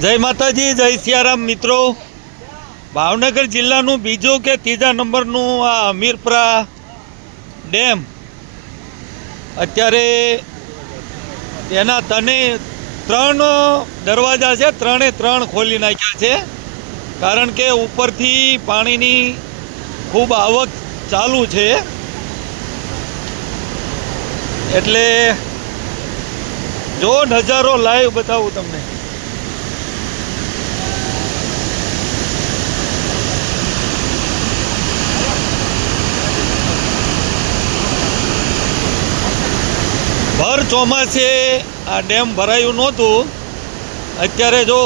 જય માતાજી, જય સિયારામ મિત્રો. ભાવનગર જિલ્લાનું બીજું કે ત્રીજા નંબરનું આ અમીરપરા ડેમ. અત્યારે એના તને ત્રણ દરવાજા છે, ત્રણે ત્રણ ખોલી નાખ્યા છે. કારણ કે ઉપરથી પાણીની ખૂબ આવક ચાલુ છે. એટલે જો નજારો લાઈવ બતાવું તમને. ભર ચોમાસે આ ડેમ ભરાયું નહોતું. અત્યારે જો